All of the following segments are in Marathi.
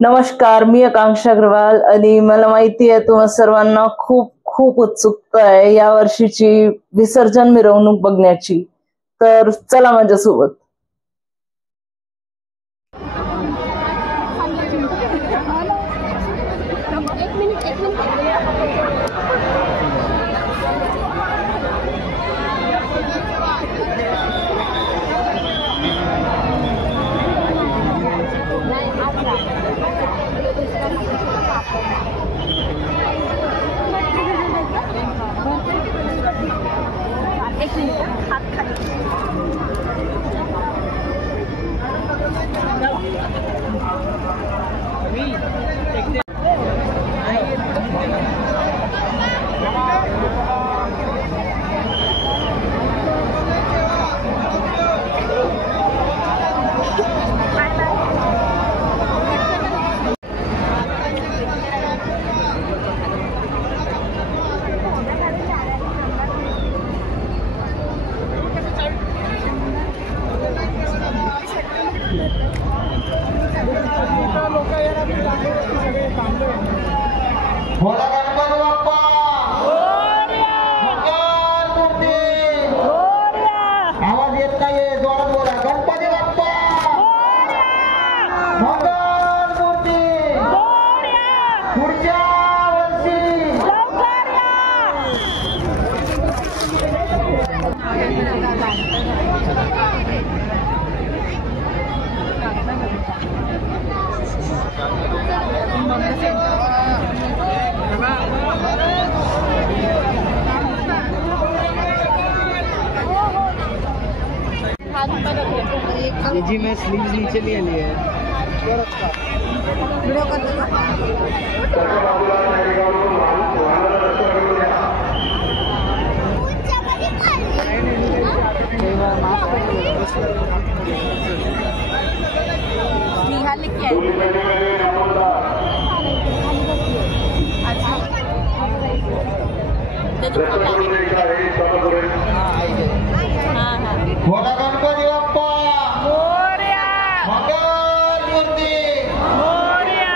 नमस्कार, मी आकांक्षा अग्रवाल आणि मला माहिती आहे तुम्हा सर्वांना खूप खूप उत्सुकता आहे या वर्षीची विसर्जन मिरवणूक बघण्याची. तर चला माझ्यासोबत. बोला गणपती बाप्पा मोरया, मंगल मूर्ती मोरया. आवाज येत नाहीये, जोरात बोला. गणपती बाप्पा मोरया, मंगल मूर्ती मोरया. पुढच्या वर्षी लवकर ये जी मैं स्लीव्स नीचे लिए लिए वीडियो कर बोला गणपती बाप्पा मोरया, मंगल मूर्ती मोरया.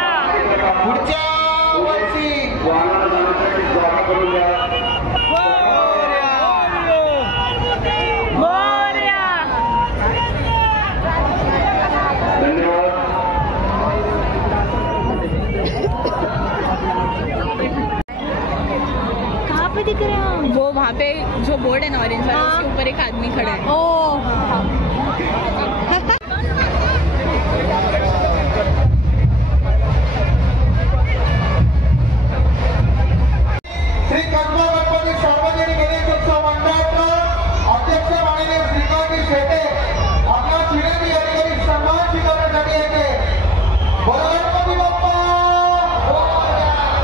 पुढच्या वर्षी कहाँ पे दिख रहे हैं? वो वहाँ पे जो बोर्ड है ना ऑरेंज वाला, उसके ऊपर एक आदमी खड़ा है. श्री कसबा गणपती सार्वजनिक गणेशोत्सव मंडळाचे अध्यक्ष माननीय श्रीकांत शेटे आपल्या विनंती या ठिकाणी सन्मान स्वीकारण्यासाठी येते. बोला गणपती बाप्पा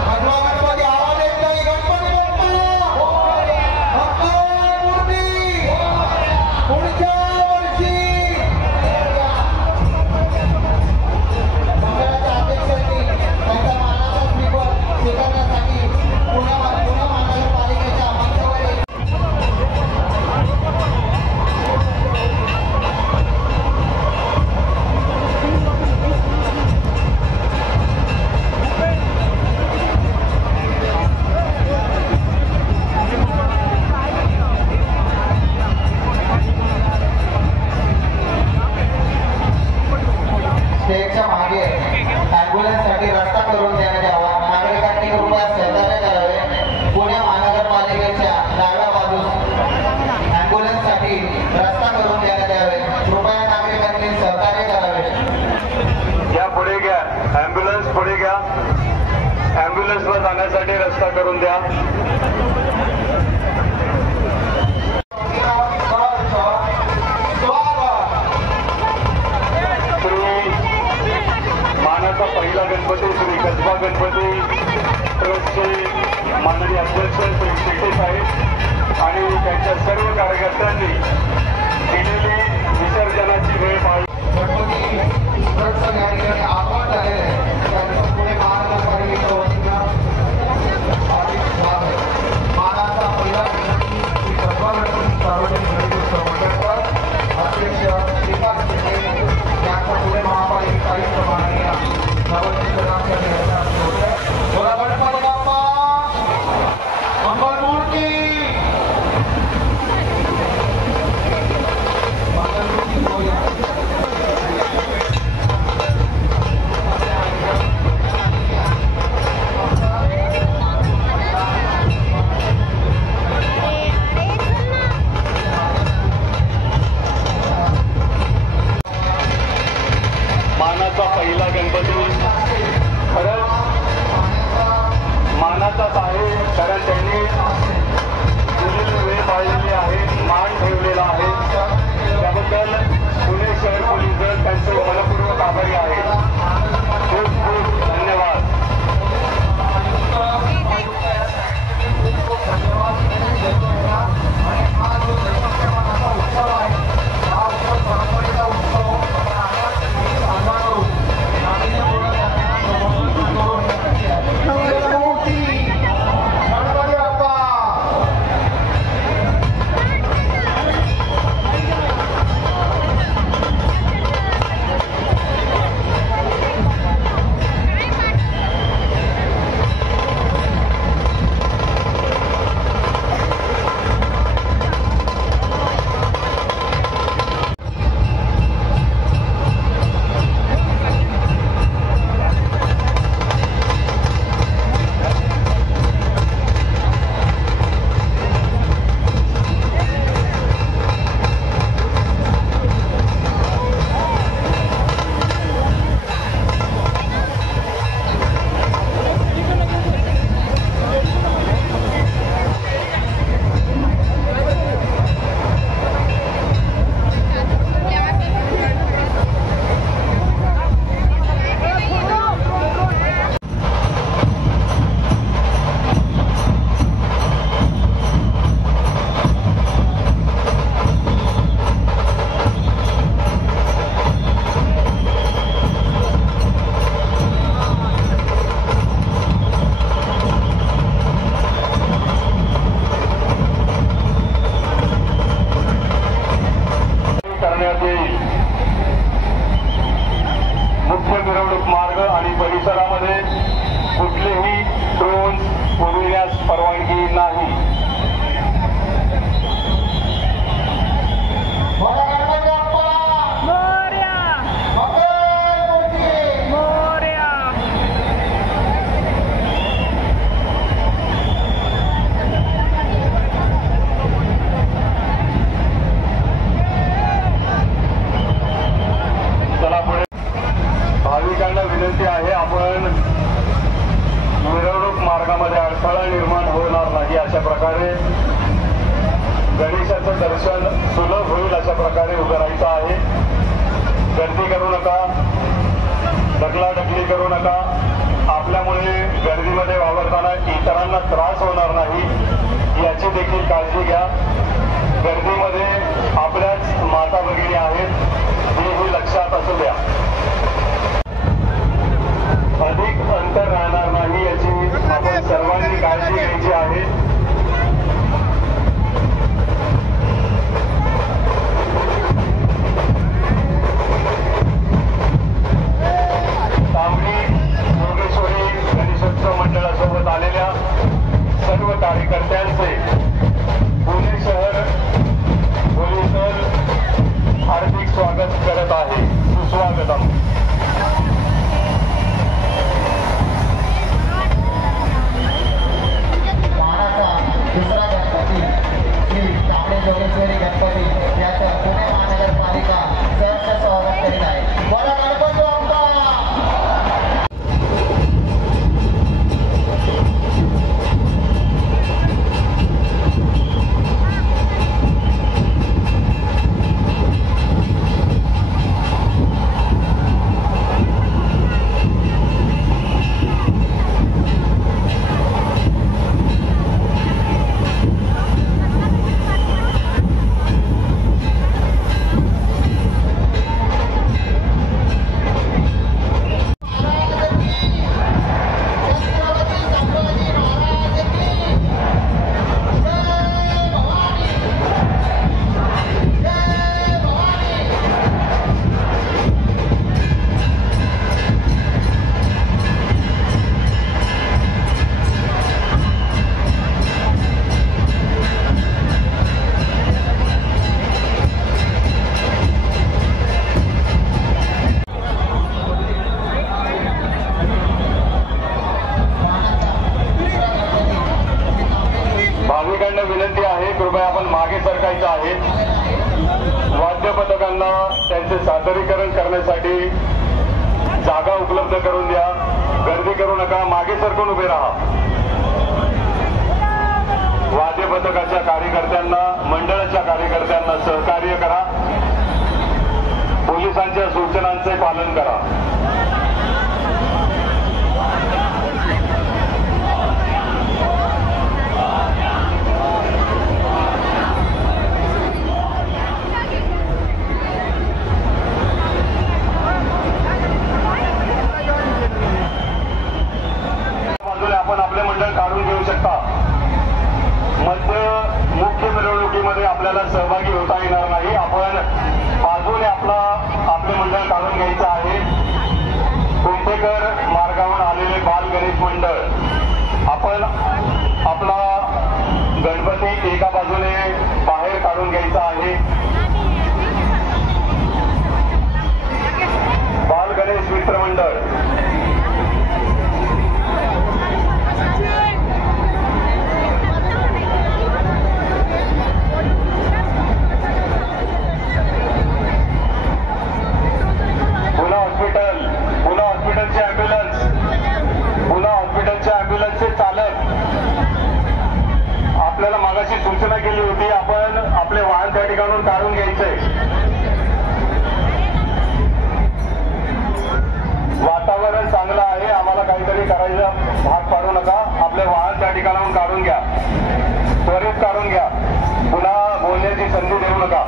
कसबा गणपती. आवाज येत नाही. गणपती बाप्पा मंगल मूर्ती पुढच्या वर्षी मंडळाच्या अध्यक्षांनी त्यांचा मानाचा स्वीकारण्यासाठी पुणे महानगरपालिकेच्या मंचावर स्टेजच्या मागे ॲम्ब्युलन्ससाठी रस्ता करून देण्यात यावा. नागरिकांनी कृपया सहकार्य करावे. पुणे महानगरपालिकेच्या डाव्या बाजूस ॲम्ब्युलन्ससाठी रस्ता करून देण्यात यावे. कृपया नागरिकांनी सहकार्य करावे. या पुढे घ्या, ॲम्ब्युलन्स पुढे घ्या. ॲम्ब्युलन्सवर जाण्यासाठी रस्ता करून द्या. मानाचा पहिला गणपती श्री कसबा गणपती ट्रस्टचे माननीय अध्यक्ष श्री शेटे साहेब आणि त्यांच्या सर्व कार्यकर्त्यांनी दिलेली विसर्जनाची वेळ गणपती ट्रस्टचं या ठिकाणी आव्हान झालेलं आहे. त्यांचं पुणे महानगरपालिकेच्या वतीनं मानाचा पहिला गणपती श्री कसबा गणपती सार्वजनिक गणेशोत्सव मंडळाचा अध्यक्ष श्रीकांत शेटे यांचा पुणे महापालिका आयुक्त माननीय महत्वाचं आहे, कारण त्यांनी दिलेली वेळ पाळलेली आहे, मान ठेवलेला आहे. त्याबद्दल पुणे शहर पोलीस दल त्यांचे मनपूर्वक आभारी आहे. खूप खूप धन्यवाद. मुख्य मिरवणूक मार्ग आणि परिसरामध्ये कुठलेही ड्रोन उडविण्यास परवानगी नाही. भाविकांना विनंती आहे, आपण मिरवणूक मार्गामध्ये अडथळा निर्माण होणार नाही अशा प्रकारे गणेशाचं दर्शन सुलभ होईल अशा प्रकारे उभं राहायचं आहे. गर्दी करू नका, ढकलाढकली करू नका. आपल्यामुळे गर्दीमध्ये वावरताना इतरांना त्रास होणार नाही याची देखील काळजी घ्या. गर्दीमध्ये आपल्याच माता भगिनी आहेत हेही लक्षात असू द्या. अधिक अंतर राहणार नाही याची आपण सर्वांनी काळजी घ्यायची आहे. तांबडी योगेश्वरी गणेशोत्सव मंडळासोबत आलेल्या सर्व कार्यकर्त्यांचे पुणे शहर पोलीस दल हार्दिक स्वागत करत आहे. सुस्वागतम. दुसरा गणपती श्री तांबडी जोगेश्वरी गणपती याचं पुणे महानगरपालिका सहर्ष स्वागत करीत आहे. बडा गणपती बाप्पा. विनंती आहे, कृपया आपण मागे सरकायचं आहे. वाद्य पथकांना त्यांचे सादरीकरण करण्यासाठी जागा उपलब्ध करून द्या. गर्दी करू नका, मागे सरकून उभे राहा. वाद्य पथकाच्या कार्यकर्त्यांना, मंडळाच्या कार्यकर्त्यांना सहकार्य करा. पोलिसांच्या सूचनांचे पालन करा. बाजूला आपण आपले मंडळ काढून घेऊ शकता. मुख्य मिरवणुकीमध्ये आपल्याला सहभागी होता येणार नाही. आपण बाजूने आपले मंडळ काढून घ्यायचं आहे. कुंभेकर मार्गावर आलेले बाल गणेश मंडळ, आपण आपला गणपती एका बाजूने बाहेर काढून घ्यायचा आहे. बाल गणेश मित्र मंडळ, हॉस्पिटलचे ॲम्ब्युलन्सचे चालक, आपल्याला मागाशी सूचना केली होती आपण आपले वाहन त्या ठिकाणून काढून घ्यायचंय. वातावरण चांगलं आहे, आम्हाला काहीतरी करायचं भाग पाडू नका. आपले वाहन त्या ठिकाणाहून काढून घ्या, त्वरित काढून घ्या. पुन्हा बोलण्याची संधी देऊ नका.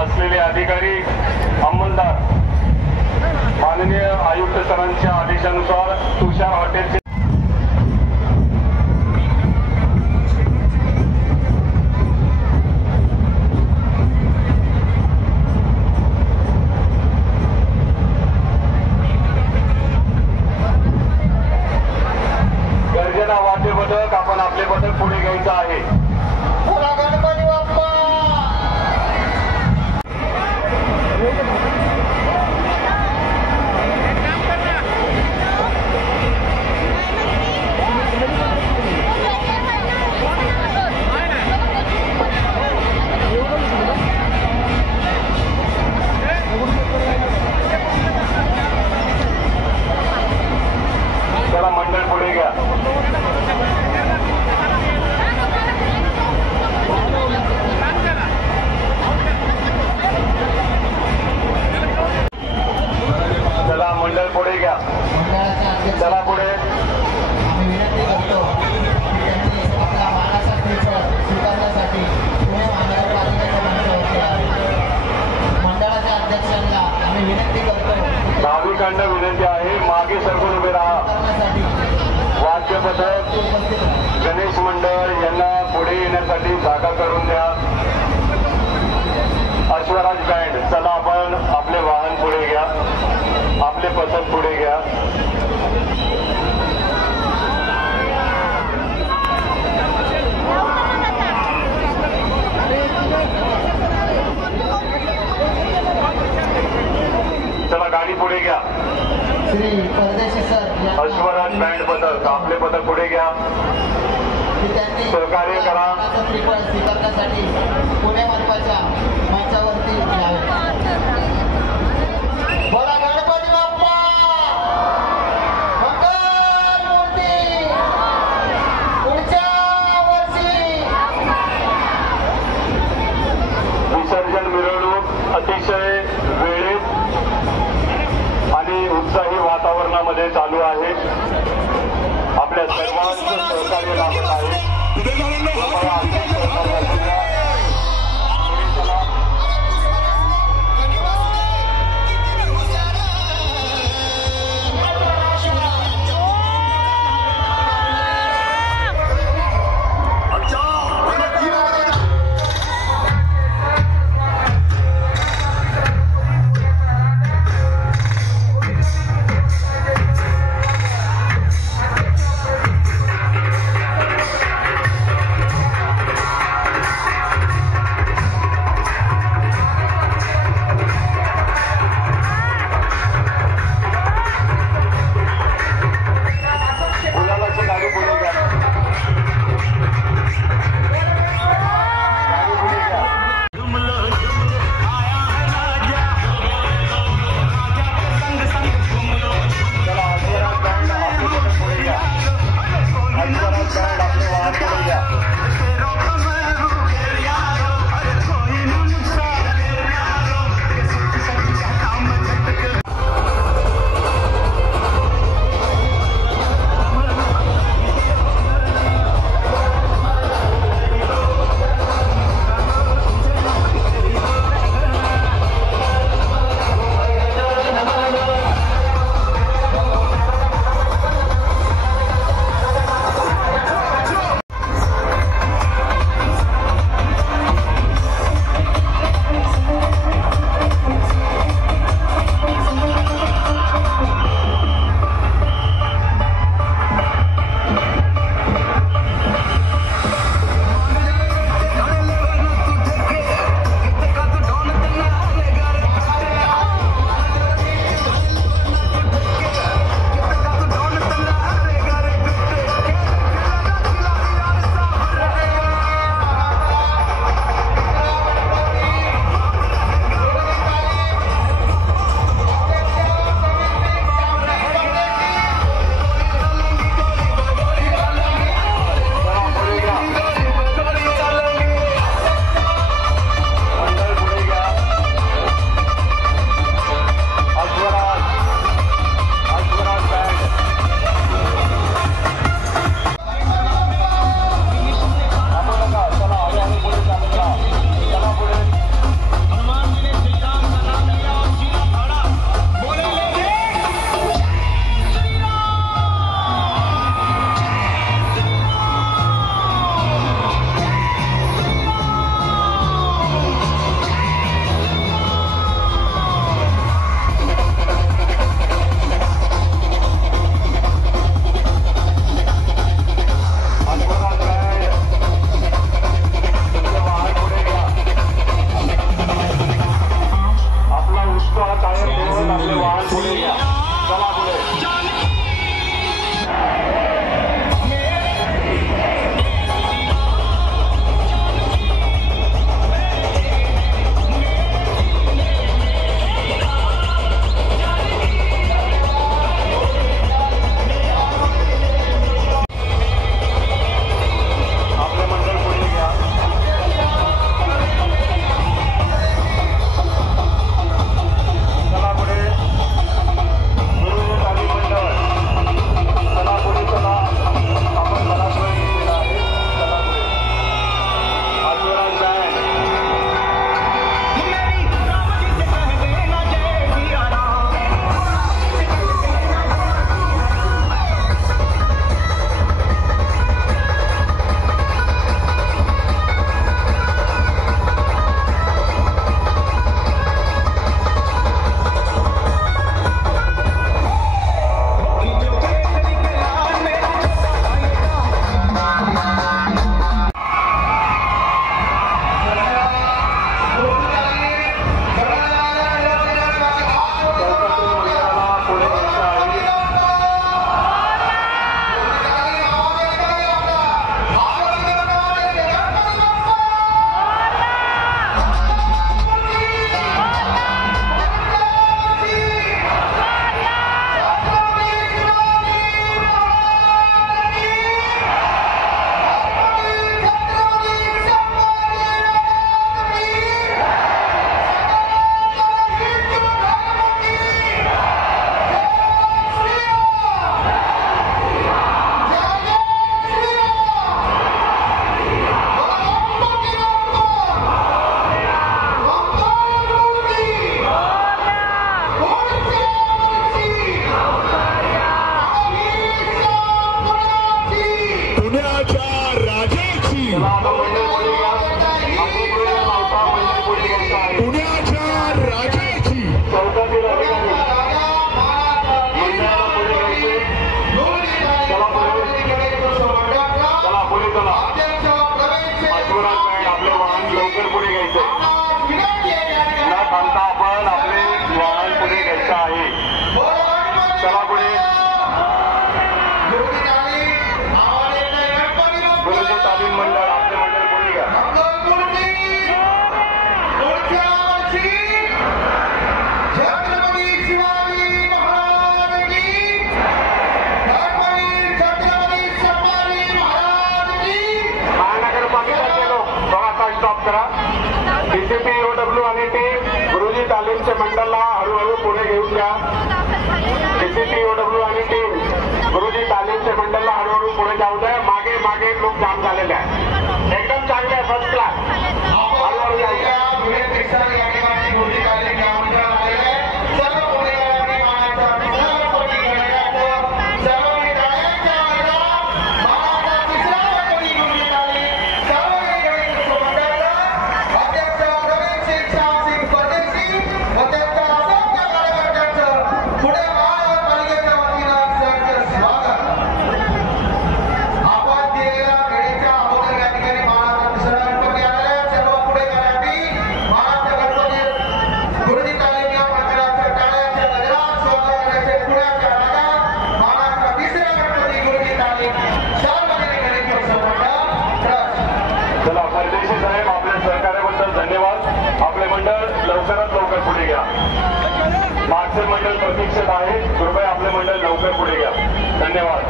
असलेले अधिकारी अंमलदार माननीय आयुक्त सरांच्या आदेशानुसार तुषार हॉटेलचे गर्जना वाद्य पथक आपण आपले पथक पुढे घ्यायचं आहे. गणपती बाप्पा वाद्य पथक गणेश मंडळ यांना पुढे येण्यासाठी जागा करून द्या. अश्वराज बँड, चला आपण आपले वाहन पुढे घ्या, आपले पथक पुढे घ्या. चला गाडी पुढे घ्या. श्री परदेशी सर अश्वराज बँड पथक, आपले पथक पुढे घ्या. सहकार्य करा. स्वीकारण्यासाठी पुणे मनपाच्या मंचावरती यावे. बोला गणपती बाप्पा मंगल मूर्ती. पुढच्या वर्षी विसर्जन मिरवणूक अतिशय वेळेत आणि उत्साही वातावरणामध्ये चालू आहे. आपल्या सर्वांचं सहकार्य लाभत आहे. डीसीपी OW आणि टीम गुरुजी तालीमचे मंडळला हळूहळू पुढे घेऊन जा. डीसीपी OW आणि टीम गुरुजी तालीमचे मंडळला हळूहळू पुढे जाऊ द्या. मागे मागे लोक जाम झालेले आहे. एकदम चांगले आहे, फर्स्ट क्लास. हळूहळू जाऊया. चला परदेशी साहेब, आपल्या सहकार्याबद्दल धन्यवाद. आपले मंडळ लवकरात लवकर पुढे घ्या. मागचे मंडळ प्रतीक्षेत आहे, कृपया आपले मंडळ लवकर पुढे घ्या. धन्यवाद.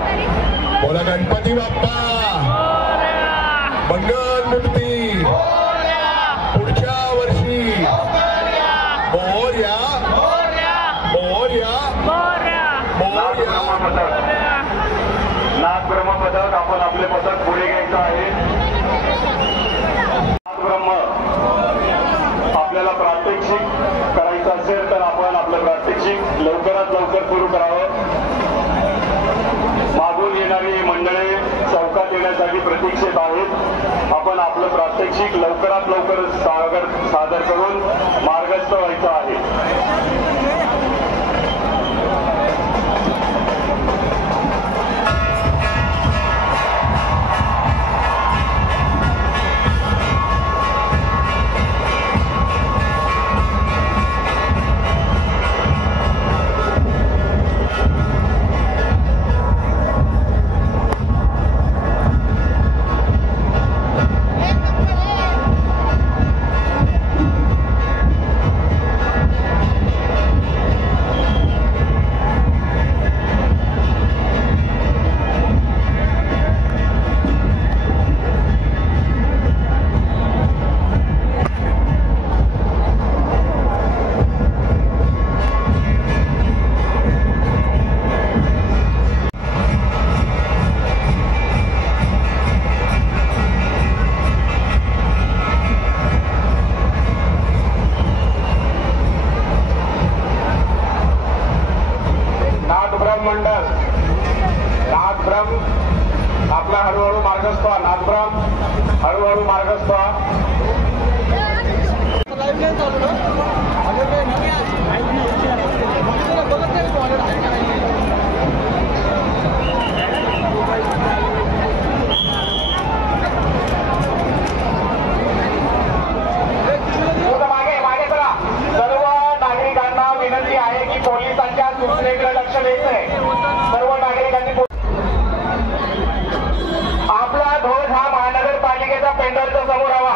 बोला गणपती बाप्पा, मंगल मूर्ती, पुढच्या वर्षी मोरया मोरया मोरया. नाथब्रह्म पदक आपण आपले पदक पुढे घ्यायचं आहे. नाथब्रह्म आपल्याला प्रात्यक्षिक करायचं असेल तर आपण आपलं प्रात्यक्षिक लवकरात लवकर सुरू करावं. मागून येणारी मंडळे चौकात येण्यासाठी प्रतीक्षेत आहेत. आपण आपलं प्रात्यक्षिक लवकरात लवकर सादर करून मार्गस्थ व्हायचं आहे. आपला हळूहळू मार्गस्थ व्हा. नाथब्रह्म हळूहळू मार्गस्थ व्हा. सर्व नागरिकांना विनंती आहे की पोलिसांच्या सूचनेकडे लक्ष द्यायचंय. सर्व नागरिकांनी आपला ध्वज हा महानगरपालिकेचा पेंडरच्या समोर हवा.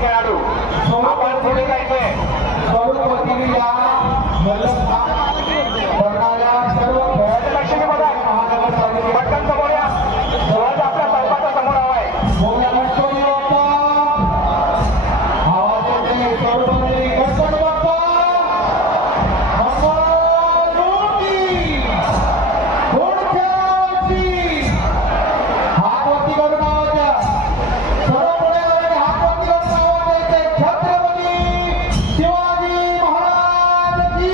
खेळाडू आपण पुढे जायचंय. स्वरूप वतीने या करणाऱ्या सर्व लक्ष्मी बघा पटकन समोर या. ध्वज आपल्या सर्वांच्या समोर हवाय. गणपती बाप्पा आवाज येते. सर्वपरी गणपती बाप्पा मंगळमूर्ती. पुढच्या वर्षी हात वरती करून आवाज द्या. सर्व पुढे आले हात वरती करून आवाज द्यायचे. छत्रपती शिवाजी महाराज की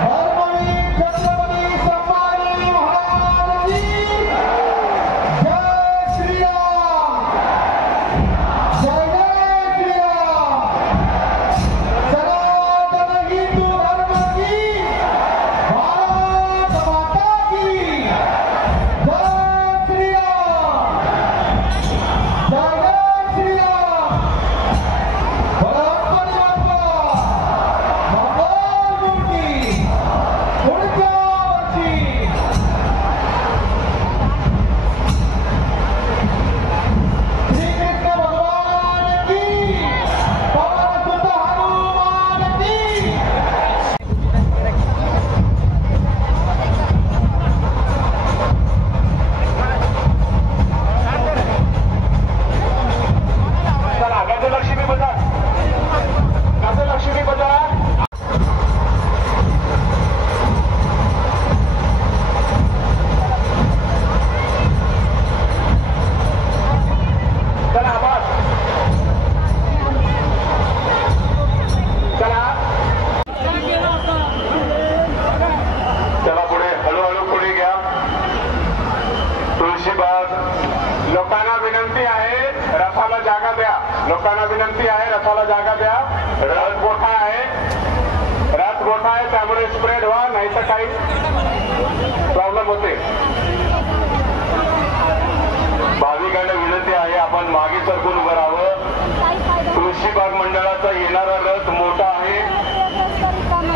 धर्मवीर छत्रपती संभाजी महाराज की जय श्रीराम. जय जय श्रीराम. सनातन हिंदू धर्म की भारत माता की जय श्रीराम. जय जय श्रीराम. गणपती बाप्पा मंगळमूर्ती. पुढच्या वर्षी श्रीकृष्ण भगवान की पवनसुत हनुमान की. चला गजलक्ष्मी बजा. गजलक्ष्मी बजा. चला बस. चला चला पुढे हळूहळू पुढे घ्या. तुळशीबाग. लोकांना विनंती आहे रथाला जागा द्या. लोकांना विनंती आहे रथाला जागा द्या. रथ मोठा आहे. रथ मोठा आहे त्यामुळे स्प्रेड व्हा नाही तर काही प्रॉब्लेम होते. भाविकांना विनंती आहे आपण मागे सरकून उभं राहावं. तुळशीबाग मंडळाचा येणारा रथ मोठा आहे.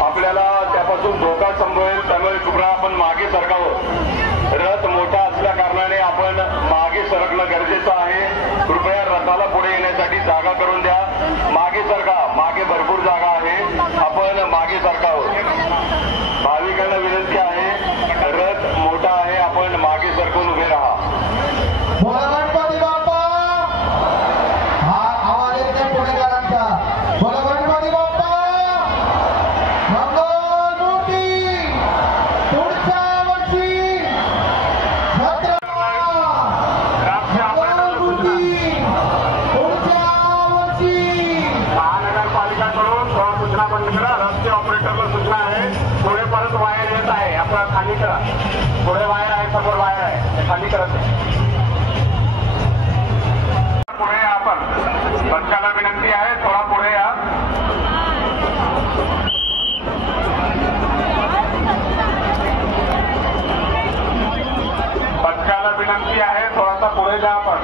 आपल्याला त्यापासून धोका संभवेल त्यामुळे कृपया आपण मागे सरकावं. रथ मोठा असल्या कारणाने आपण मागे सरकणं गरजेचं आहे. कृपया रथाला पुढे येण्यासाठी जागा करून द्या. मागे सरका. मागे भरपूर जागा आहे. आपण मागे सरकावं. भाविकांना विनंती आहे रथ मोठा आहे आपण मागे सरकून उभे राहा. बोला गणपती बाप्पा. हा आवाज येत नाही पुणेकरांचा. बोला गणपती बाप्पा मंगळमूर्ती. पुढच्या वर्षी मंगळमूर्ती. पुढच्या वर्षी महानगरपालिकाकडून सूचना बंद करा. रस्ते ऑपरेटरला सूचना आहे पुढे परत वायर येत आहे. आपण खाली करा. पुढे वायर आहे समोर वायर आहे ते खाली करत पुढे या. आपण बच्चाला विनंती आहे थोडा पुढे या. बच्चाला विनंती आहे थोडासा पुढे जा. आपण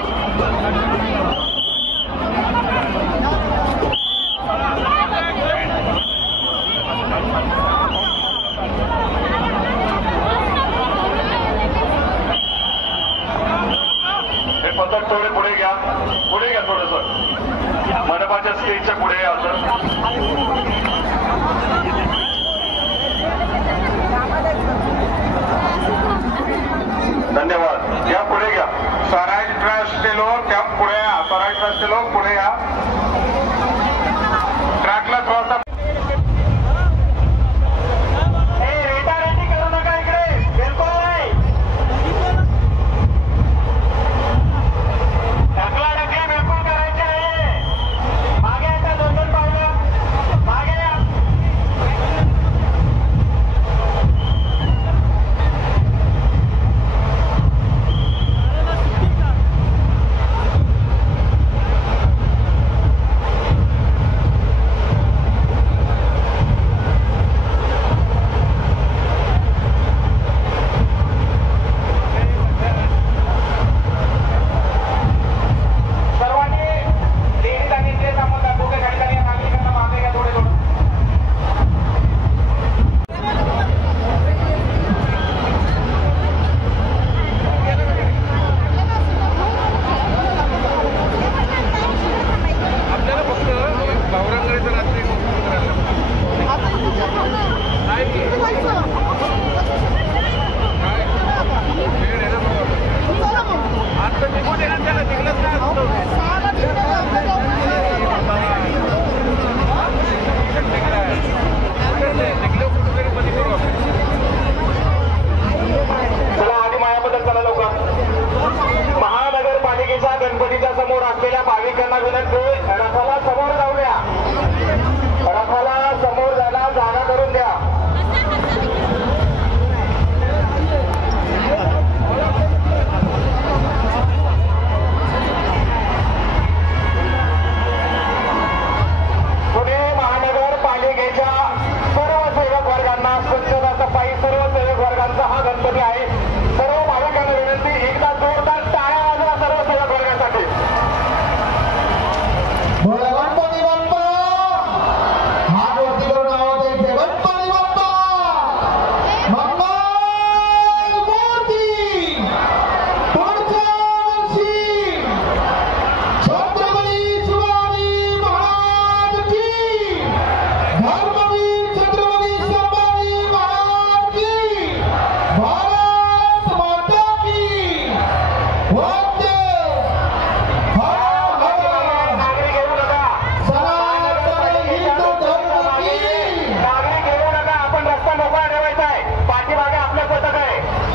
हे पथक थोडे पुढे घ्या. पुढे घ्या थोडस. मंडपाच्या स्टेजच्या पुढे या. धन्यवाद. या पुढे घ्या. स्वराज ट्रस्टचे लोक त्या पुढे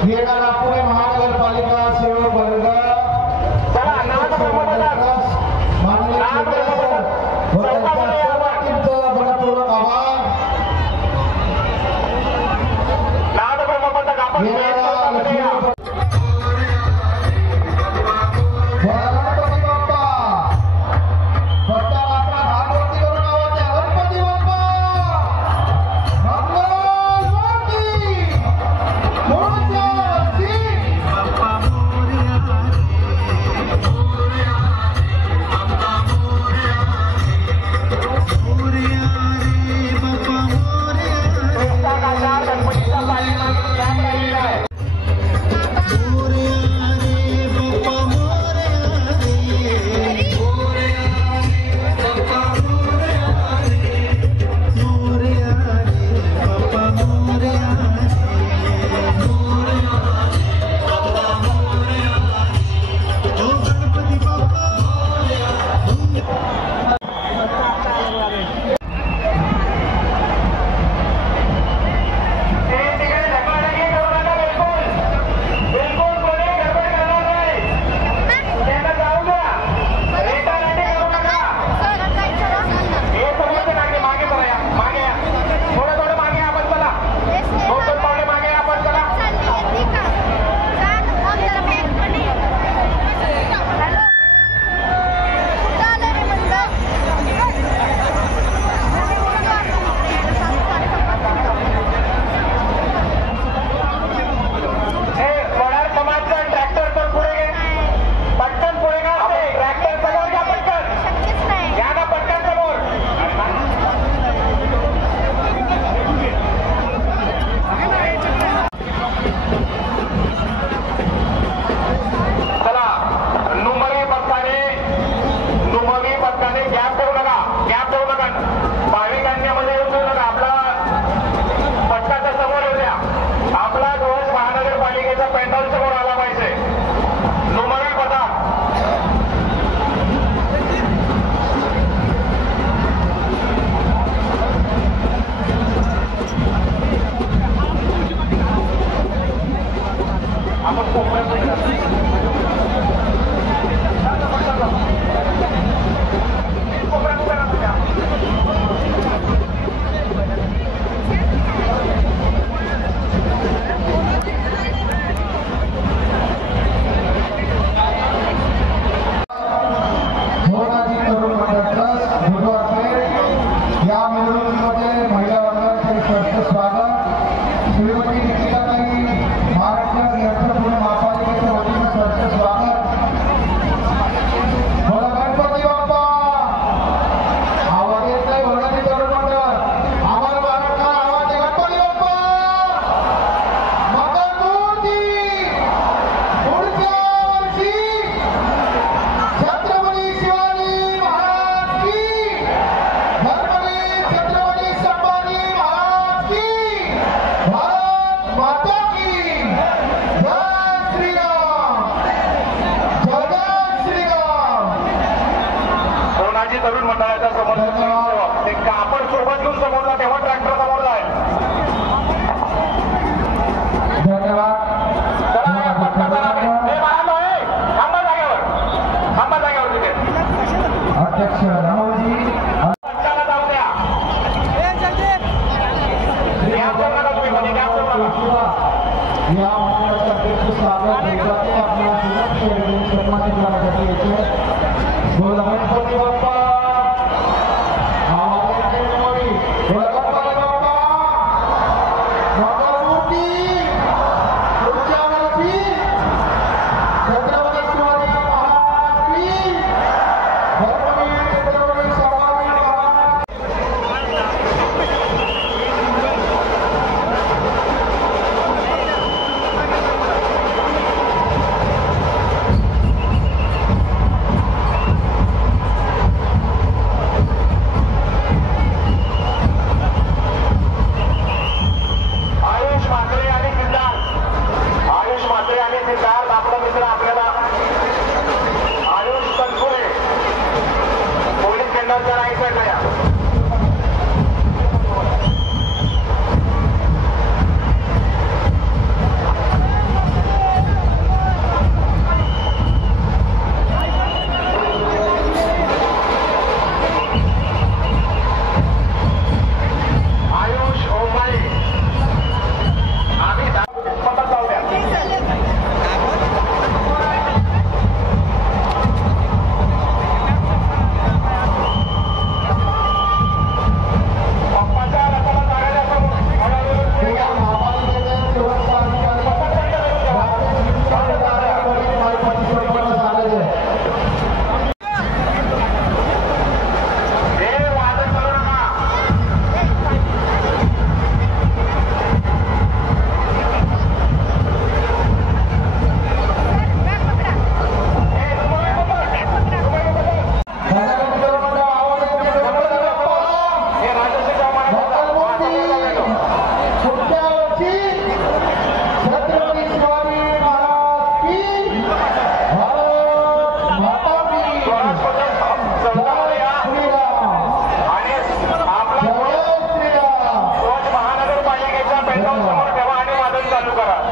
येणारा पुणे महानगरपालिका सेवक वर्ग तरुण मंडळाच्या समोर ते कापड सोबत घेऊन समोरला तेव्हा ट्रॅक्टर समोर जाईल. धन्यवाद. अध्यक्ष राहुलजी जाऊ द्या. या मंडळाच्या अध्यक्ष स्वागत आपल्या सन्मानित करण्यासाठी येते. बोला गणपती बाप्पा.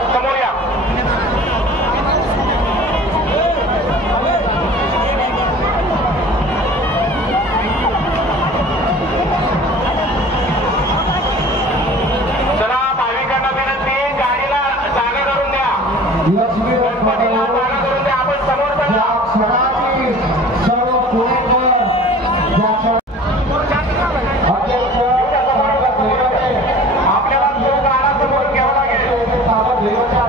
समोर या. चला भाविकांना विनंती, गाडीला जागा करून द्या. गणपतीला जागा करून द्या. आपण समोर चला. आपल्याला तो गाडा समोर घ्यावा लागेल.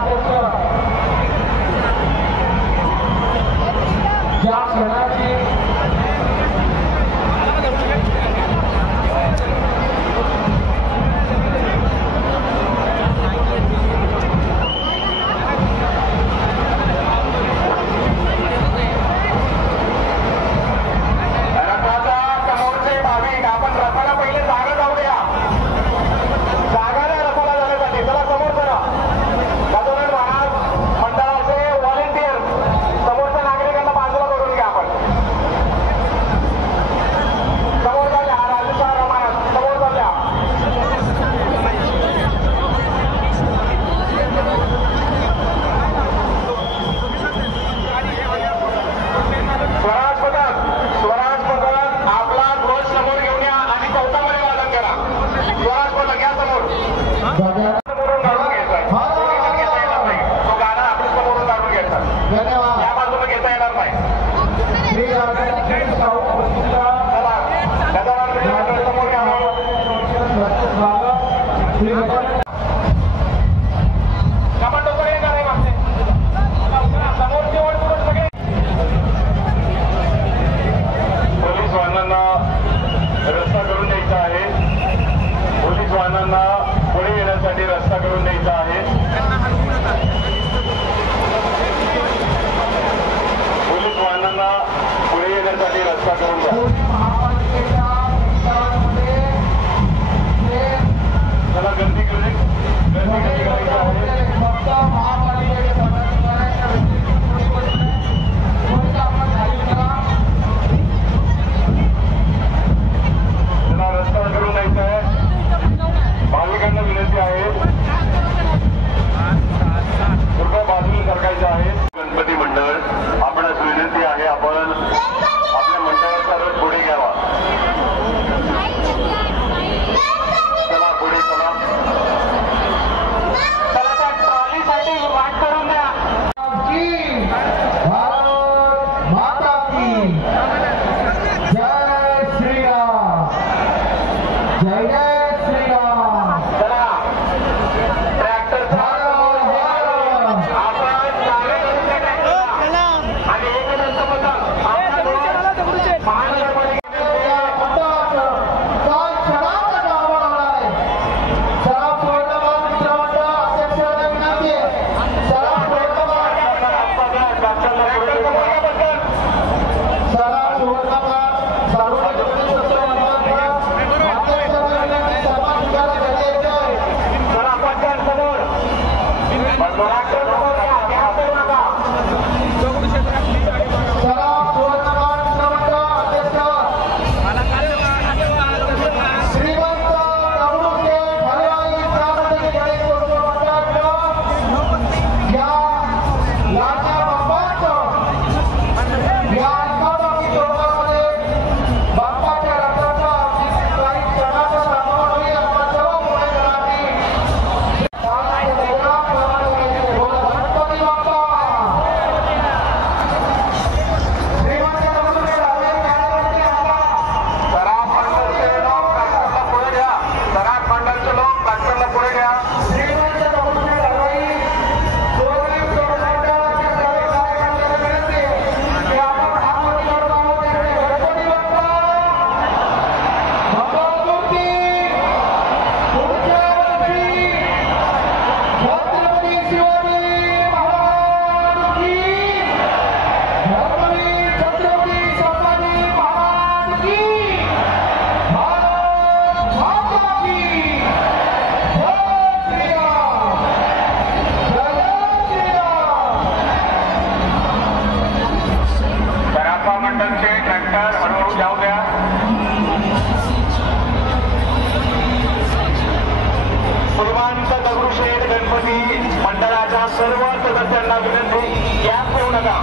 सर्व सदस्यांना विनंती गॅप करू नका.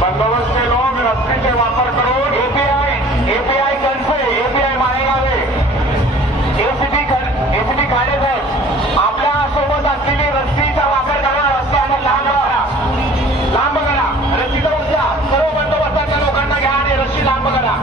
बंदोबस्त लोक रस्त्याचे वापर करून एपीआय कणसे, एपीआय माळेगावे, एसीबी खाडेकर आपल्या सोबत असलेली रस्तीचा वापर करा. रस्त्याने लांब करा. रस्तीचा उद्या सर्व बंदोबस्ताच्या लोकांना घ्या आणि रस्ती लांब करा.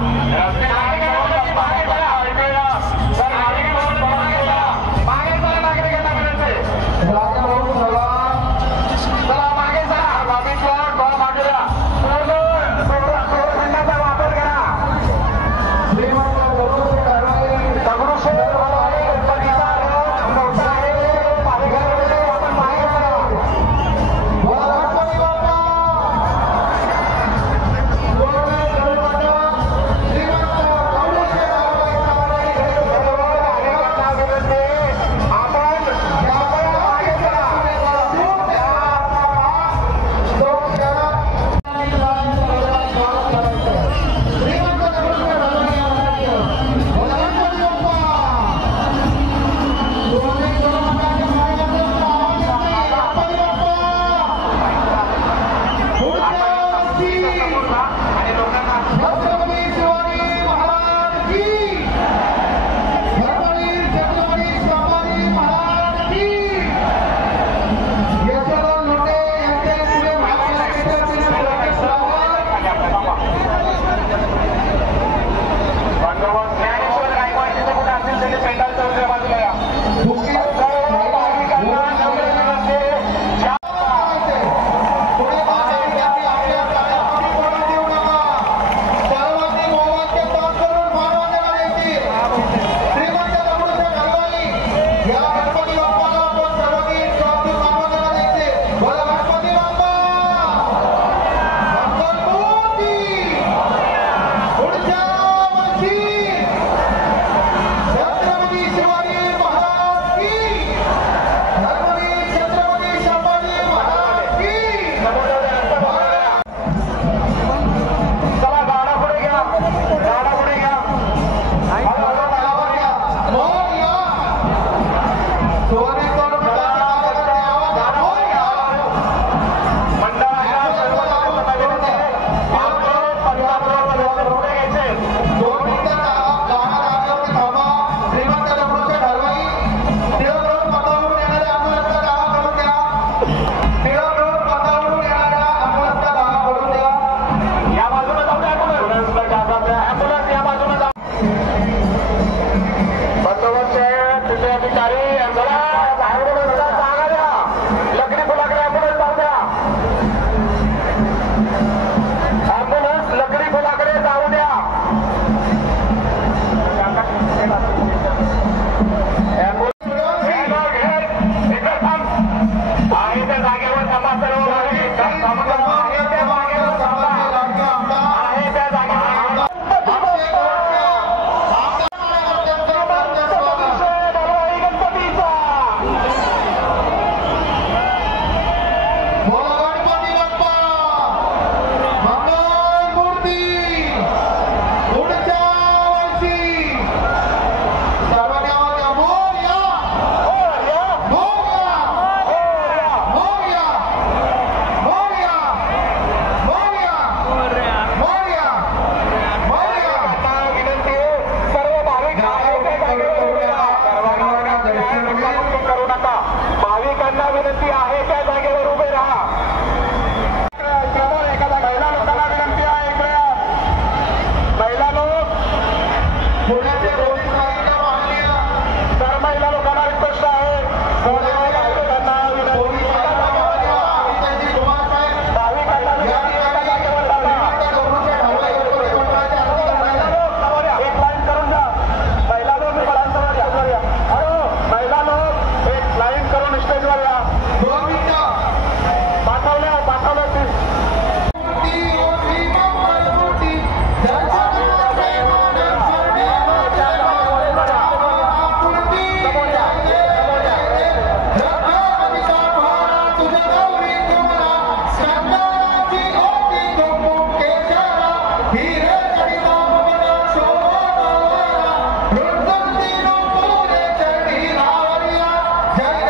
जय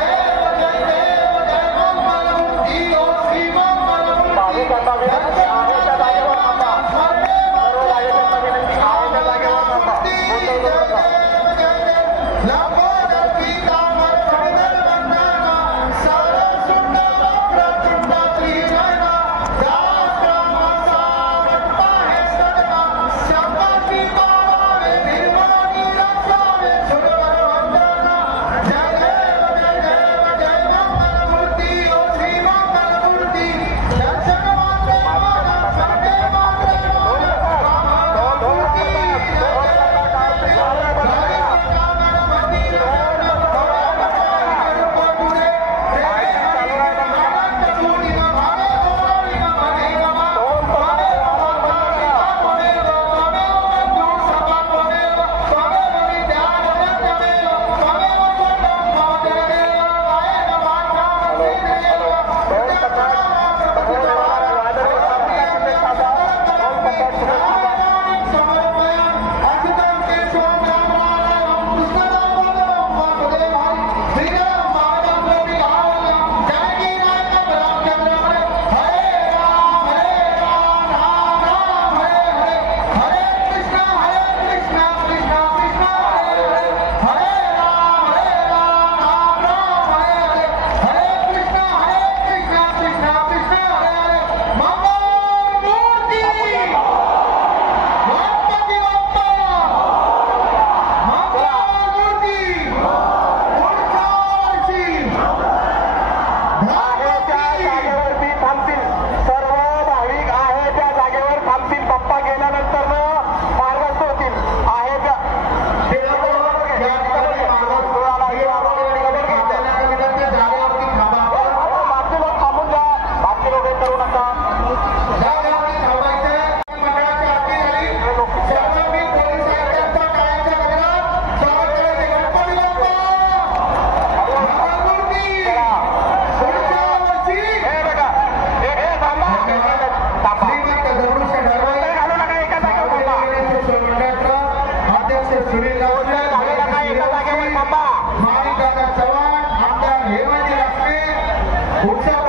पुढच्या